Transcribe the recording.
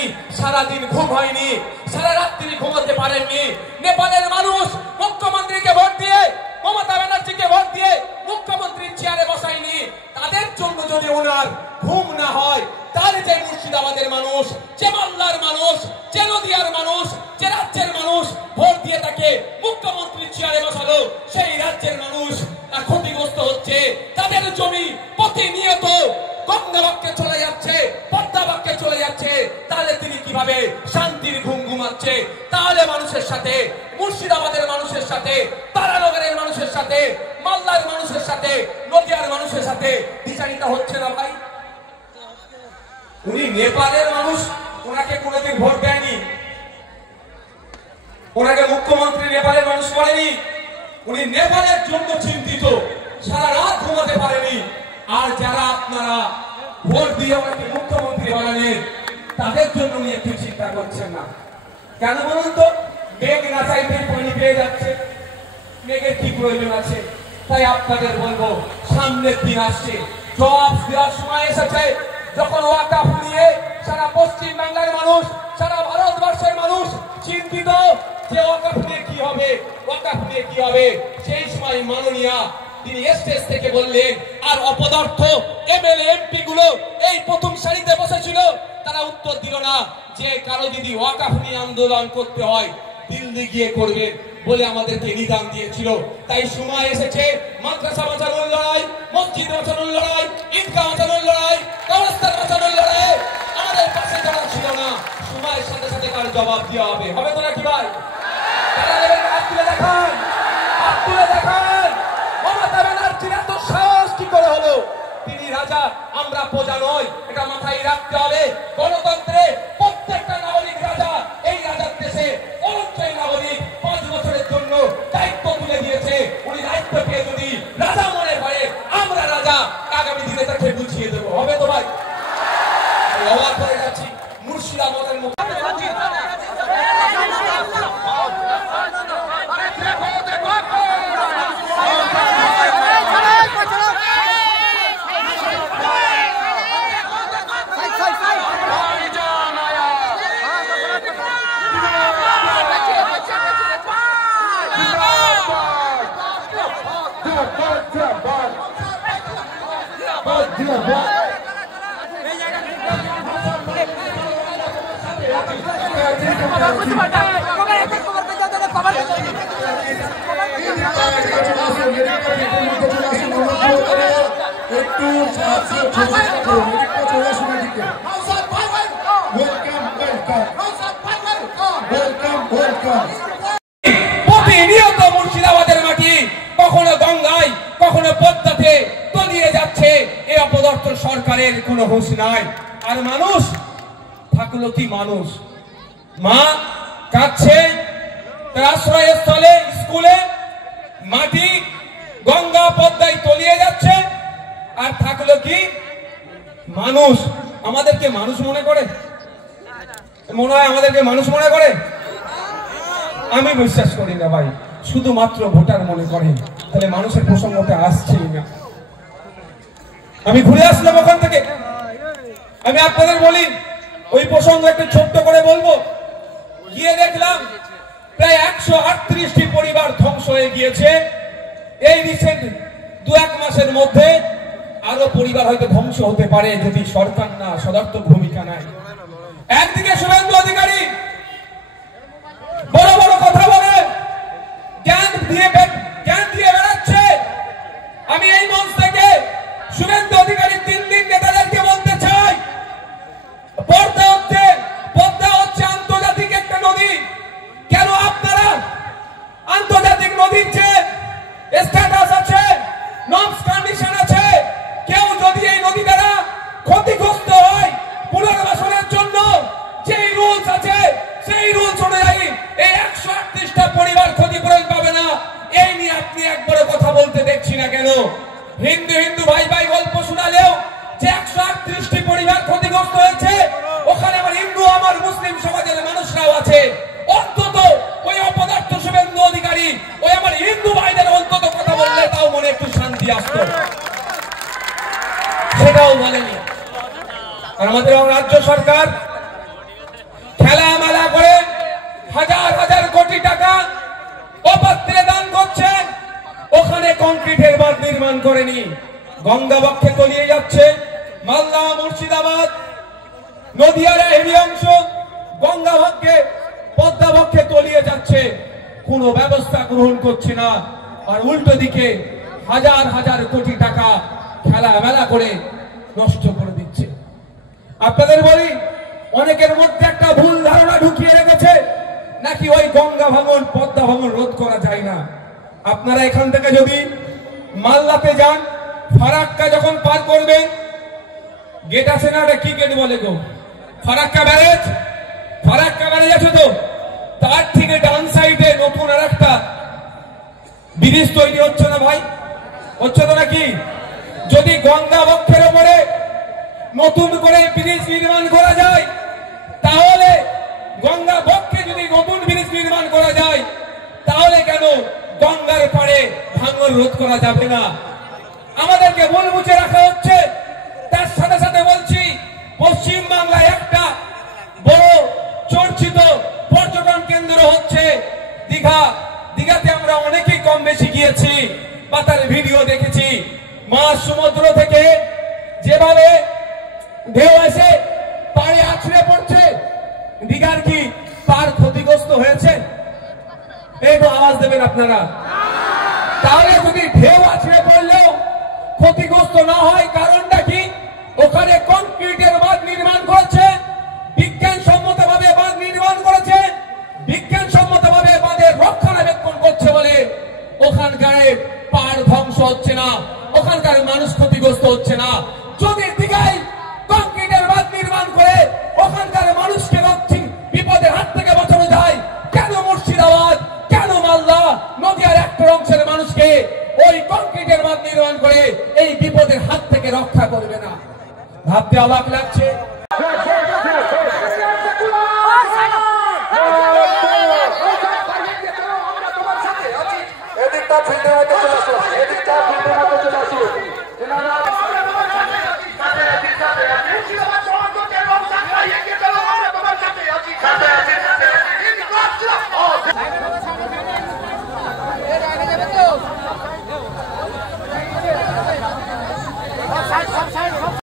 দেখেননি, সারাদিন ঘুম হয়নি, সারা রাত্রি ঘুমাতে পারেননি। নেপালের মানুষ মুখ্যমন্ত্রীকে ভোট দিয়ে, মমতা ব্যানার্জিকে ভোট দিয়ে মুখ্যমন্ত্রীর চেয়ারে বসায়নি। তাদের জন্য যদি ওনার ঘুম না হয়, তার যে মুর্শিদাবাদের মানুষ, যে মালদার মানুষ, যে নদিয়ার মানুষ, যে রাজ্যের মানুষ ভোট দিয়ে তাকে মুখ্যমন্ত্রীর চেয়ারে বসালো, সেই রাজ্যের মানুষ ক্ষতিগ্রস্ত হচ্ছে। তাদের জমি প্রতিনিয়ত গঙ্গাবাক্যে চলে যাচ্ছে, পদ্মাবাক্যে চলে যাচ্ছে। তাহলে তিনি কিভাবে শান্তির ঘুম ঘুমাচ্ছে? তাহলে মানুষের সাথে, মুর্শিদাবাদের মানুষের সাথে, তারানগরের মানুষের সাথে, মালদার মানুষের সাথে, নদিয়ার মানুষের সাথে বিচারিতা হচ্ছে না ভাই। উনি নেপালের মানুষ, ওনাকে কোনোদিন ভোট দেয়নি, ওনাকে মুখ্যমন্ত্রী নেপালের মানুষ করেনি। উনি নেপালের জন্য চিন্তিত, সারা রাত ঘুমাতে পারেনি। আর যারা আপনারা ভোট দিয়ে ওনাকে মুখ্যমন্ত্রী বানালেন, তাদের জন্য উনি একটু চিন্তা করছেন না কেন বলুন তো? মেঘ না চাইতে পানি পেয়ে যাচ্ছে, মেঘের কি প্রয়োজন আছে? তাই আপনাদের বলবো, সামনের দিন আসছে, জবাব দেওয়ার সময় এসেছে। যখন ওয়াকফ নিয়ে সারা পশ্চিম বাংলার মানুষ, সারা ভারতবর্ষের মানুষ চিন্তিত যে ওয়াকফ নিয়ে কি হবে, ওয়াকফ নিয়ে কি হবে, সেই সময় মাননীয়া তিনি স্টেজ থেকে বললেন। আর অপদার্থ এমএলএ এমপি গুলো এই প্রথম সারিতে বসেছিল, তারা উত্তর দিল না যে কারো যদি ওয়াকফ নিয়ে আন্দোলন করতে হয় দিল্লি গিয়ে করবেন বলে আমাদেরকে নিদান দিয়েছিল। তাই সময় এসেছে মাদ্রাসা বাঁচানোর লড়াই, মসজিদ বাঁচানোর লড়াই, ঈদগাহ বাঁচানোর লড়াই, কবরস্থান বাঁচানোর লড়াই। আমাদের পাশে যারা ছিল না, সময়ের সাথে সাথে তার জবাব দেওয়া হবে। হবে তো নাকি ভাই? হাত তুলে দেখান, হাত তুলে দেখান। মমতা ব্যানার্জির এত সাহস কি করে হলো? তিনি রাজা, আমরা প্রজা নয়, এটা মাথায় রাখতে হবে। গণতন্ত্রে প্রত্যেকটা নাগরিক রাজা। এই রাজার দেশে অনুযায়ী নাগরিক 5 বছরের জন্য দায়িত্ব তুলে দিয়েছে। উনি দায়িত্ব পেয়ে যদি রাজা মনে করে আমরা রাজা, আগামী দিনে তাকে বুঝিয়ে দেবো। হবে তো ভাই? অবাক হয়ে যাচ্ছি মুর্শিদাবাদের মুখ। প্রতিনিয়ত মুর্শিদাবাদের মাটি কখনো গঙ্গায়, কখনো পদ্মাতে তলিয়ে যাচ্ছে। এই অপদার্থ সরকারের কোনো হুঁশ নাই। আর মানুষ থাকলো কি? মানুষ মা কাঁদছে, তার আশ্রয়স্থলে, স্কুলে মাটি গঙ্গা পদ্মায় তলিয়ে যাচ্ছে। আর থাকলো কি? মানুষ। আমাদেরকে মানুষ মনে করে? মনে হয় আমাদেরকে মানুষ মনে করে? আমি বিশ্বাস করি না ভাই, শুধুমাত্র ভোটার মনে করেন। তাহলে মানুষের প্রসঙ্গতে আসছেই না। আমি ঘুরে আসলাম ওখান থেকে, আমি আপনাদের বলি ওই প্রসঙ্গ একটু ছোট্ট করে বলবো। গিয়ে দেখলাম প্রায় 138টি পরিবার ধ্বংস হয়ে গিয়েছে। এই রিসেন্ট 2-1 মাসের মধ্যে আরো পরিবার হয়তো ধ্বংস হতে পারে যদি সরকার না সদর্থক ভূমিকা নেয়। একদিকে শুভেন্দু অধিকারী বড় বড় কথা বলে, জ্ঞান দিয়ে বেড়াচ্ছে। আমি এই মঞ্চ থেকে শুভেন্দু অধিকারী 3 দিন নেতাদেরকে বলতে চাই, পদ্মা হচ্ছে আন্তর্জাতিক একটা নদী। কেন আপনারা আন্তর্জাতিক নদীর যে স্ট্যাটাস আছে, নর্মস কন্ডিশন আছে, কেউ যদি এই নদী দ্বারা ক্ষতিগ্রস্ত হয় পুনর্বাসনের জন্য যে রুলস আছে, সেই রুলস অনুযায়ী এই 138টা পরিবার ক্ষতিপূরণ পাবে না। এই নিয়ে আপনি একবারও কথা বলতে দেখছি না কেন? হিন্দু ভাই ভাই গল্প শোনালেও যে 138টি পরিবার ক্ষতিগ্রস্ত হয়েছে, ওখানে আমার হিন্দু, আমার মুসলিম সমাজের মানুষরাও আছে। অন্তত ওই অপদার্থ শুভেন্দু অধিকারী ওই আমার হিন্দু ভাইদের অন্তত কথা বললে তাও মনে একটু শান্তি আসতো, সেটাও বলেনি। আর আমাদের রাজ্য সরকার খেলামেলা করে হাজার হাজার কোটি টাকা অপাত্রে দান করছেন, ওখানে কংক্রিটের বাঁধ নির্মাণ করেনি। গঙ্গা বক্ষে তলিয়ে যাচ্ছে, মালদা মুর্শিদাবাদ নদিয়ার এই অংশ গঙ্গা বক্ষে পদ্মা বক্ষে তলিয়ে যাচ্ছে, কোনো ব্যবস্থা গ্রহণ করছে না। আর উল্টো দিকে হাজার হাজার কোটি টাকা খেলামেলা করে নষ্ট করে দিচ্ছে। আপনাদের বলি, অনেকের মধ্যে একটা ভুল ধারণা ঢুকিয়ে রেখেছে নাকি ওই গঙ্গা ভাঙন পদ্মা ভাঙন রোধ করা যায় না। আপনারা এখান থেকে যদি মালদাতে যান, ফারাক্কা যখন পার করবেন, গেট আছে না, কি গেট বলে গো, ফারাক্কা ব্যারেজ, ফারাক্কা ব্যারেজ আছে তো, তার থেকে ডান সাইডে নতুন আর একটা ব্রিজ তৈরি হচ্ছে না ভাই, হচ্ছে তো নাকি? যদি গঙ্গা বক্ষের উপরে নতুন করে ব্রিজ নির্মাণ করা যায়, তাহলে গঙ্গা বক্ষে যদি নতুন ব্রিজ নির্মাণ করা যায়, তাহলে কেন গঙ্গার পাড়ে ভাঙন রোধ করা যাবে না? আমাদেরকে মন বুঝে রাখা হচ্ছে। তার সাথে সাথে বলছি, পশ্চিম বাংলায় একটা বড় চর্চিত পর্যটন কেন্দ্র হচ্ছে দীঘা। দীঘাতে আমরা অনেকেই কম বেশি গিয়েছি বা তার ভিডিও দেখেছি। মাঝ সমুদ্র থেকে যেভাবে ঢেউ এসে পাড়ে আছড়ে পড়ছে, দীঘার কি পার ক্ষতিগ্রস্ত হয়েছে? একটু আওয়াজ দেবেন আপনারা। তাহলে যদি ঢেউ আছড়ে পড়লেও ক্ষতিগ্রস্ত না হয়, কারণটা কি? ওখানে কংক্রিটের বাঁধ নির্মাণ করেছে, বিজ্ঞানসম্মতভাবে বাঁধ নির্মাণ করেছে, বিজ্ঞানসম্মতভাবে বাঁধের রক্ষণাবেক্ষণ করছে বলে ওখানকার পাড় ধ্বংস হচ্ছে না, ওখানকার মানুষ ক্ষতিগ্রস্ত হচ্ছে না। যদি দীঘায় কংক্রিটের বাঁধ নির্মাণ করে ওখানকার মানুষকে বিপদের হাত থেকে বাঁচানো যায়, কেন মুর্শিদাবাদ, কেন মালদা, নদিয়ার একটা অংশের মানুষকে ওই কংক্রিটের বাঁধ নির্মাণ করে এই বিপদের হাত থেকে রক্ষা করবে না? ভাবতে অবাক লাগছে। এদিকটা ফিল্ডের মধ্যে চলে আসুন, এদিকটা ফিল্ডের মধ্যে চলে আসুন।